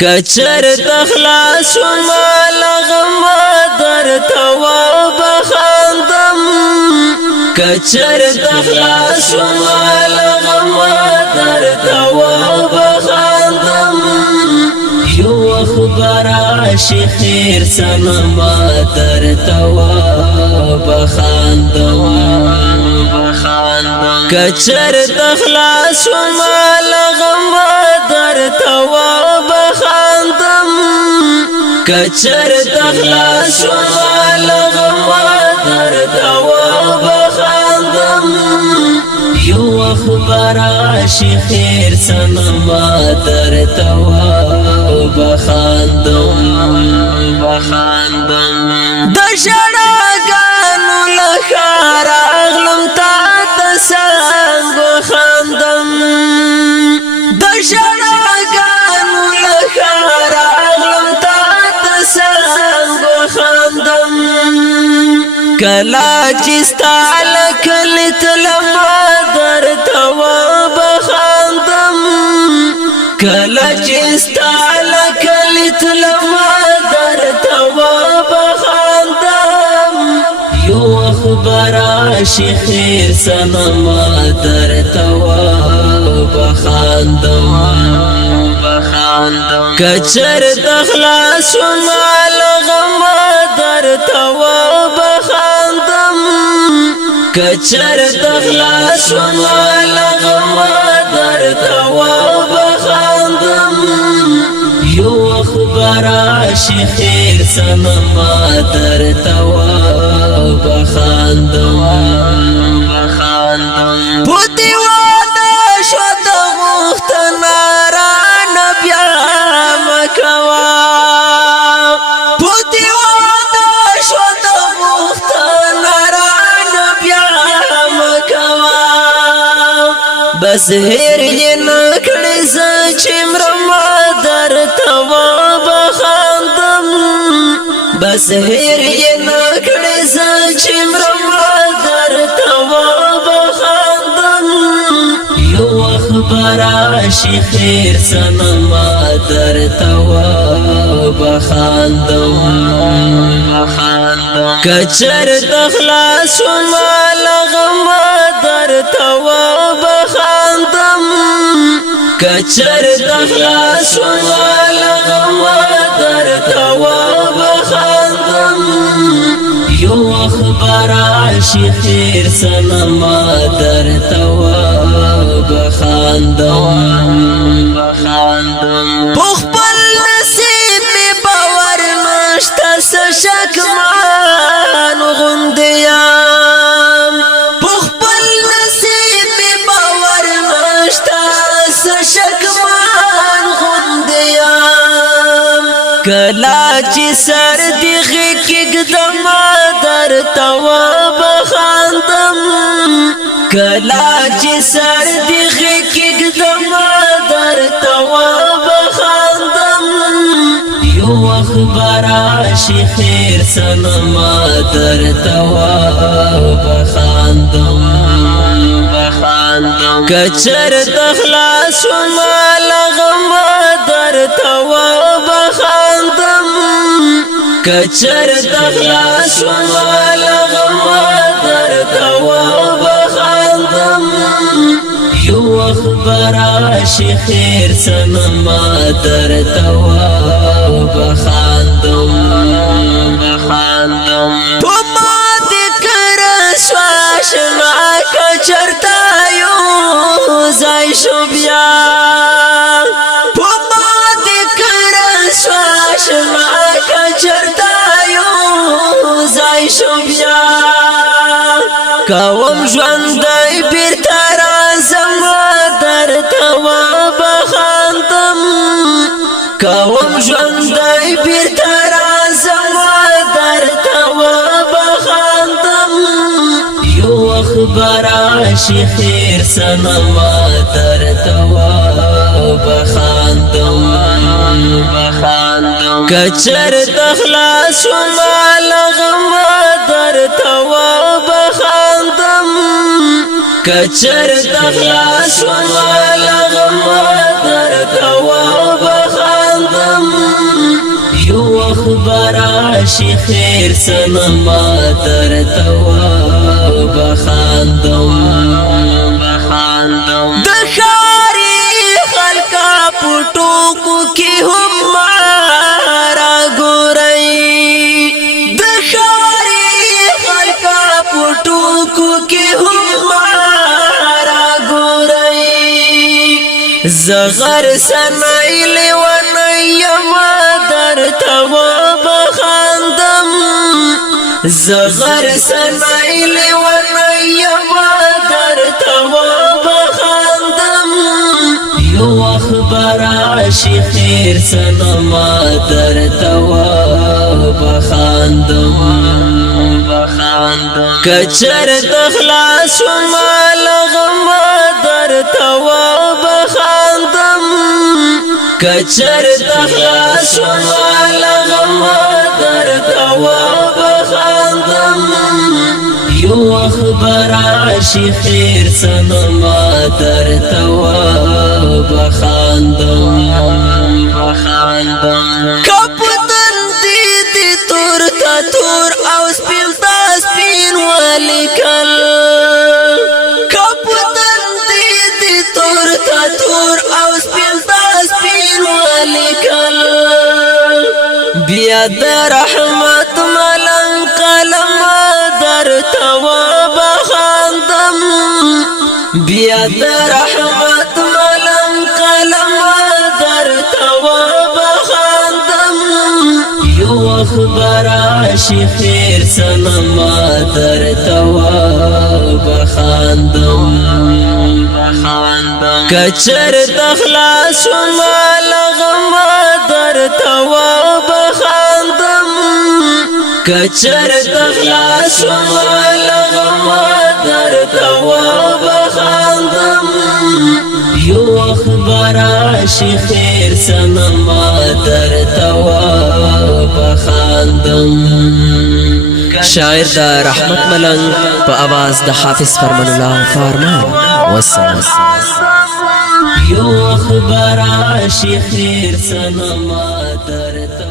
کچر تخلاص مال غم در توا بخاندم کچر تخلاص مال غم در توا بخاندم یو خبر خیر سنما در توا بخاندم کچر تخلاص مال غم در توا کچر تخلاص مال غم در توا بخاندم یو خبر خیر سنما در توا بخاندم د شړاګانو لخر اغلم تا تسنګ بخاندم د شړاګانو لخر کلا چستال کلت لما در توا بخاندم کلا چستال کلت لما در توا بخاندم یو خبر خیر سنما در توا بخاندم کچر تخلاص مال غم در توا کچر تخلاص مال غم در توا بخاندم یو خبر خیر سنما در توا بخاندم بودی واده شد مختنا ران بیا مکوا بودی واده شد مختنا بس هیر یې نکړې زه چې مرم در توا بخاندم بس هیر یې نکړې زه چې مرم در توا بخاندم یو خبر خیر سنما در توا بخاندم کچر تخلاص مال غم در توا کچر تخلاص مال غم در توا بخاندم یو خبر خیر سنما در توا بخاندم بخبل نصیب می باور نشتا سشکمان غندیام بخبل نصیب می باور نشتا سشکمان غندیام کلا چی سر دیغی کگدم در توا بخاندم کلا چی سر دیغی کگدم در توا بخاندم یو خبر خیر سنما در توا بخاندم کچر تخلاص مال غم در توا بخاندم کچر تخلاص مال غم در توا بخاندم یو خبر خیر سنما در توا بخاندم پما دکر سواشنا کچر تایو زای شو بیا پما دکر سواشنا کچر تایو زای شو بیا کوم ژوندۍ بیرته راځم در توا بخاندم کوم ژوندۍ بیرته راځم در توا بخاندم یو خبر خیر سنما در توا بخاندم کچر تخلاص مال غم در توا بخاندم کچر تخلاص مال غم در توا بخاندم براشي خیر سنما درتوا بخاندم د ښاري خلکا پټوکو کې هم مارا ګورئ د ښاري خلکا پټوکو کې هم مارا ګورئ زغر سنایل ونیم درتوا بخاندم زغر سنایل ونیم درتوا بخاندم یو اخبار عاشی خیر سنما درتوا بخاندم کچر تخلاص مال غم درتوا بخاندم کچر تخلاص مال غم درتوا بخاندم یو اخبار عاشی خیر سنما درتوا بخاندم کپتن دی تور تا تور او سپین تا سپین ولیکل کپتن دی تور تا تور او سپین تا سپین ولیکل بیا د رحمت ملنګ قلم درتوا بخاندم بیا د رحمت ملنګ قلم درتوا بخاندم یو اخبار عاشی خیر سنما درتوا بخاندم کچر تخلاص مال غم درتوا بخاندم کچر تخلاص مال غم درتوا بخاندم یو اخبار عاشی خیر سنما درتوا بخاندم شاعر دا رحمت ملنګ په आवाज د حافظ فرمان الله فرمان والسلام یو اخبار عاشی خیر سنما درتوا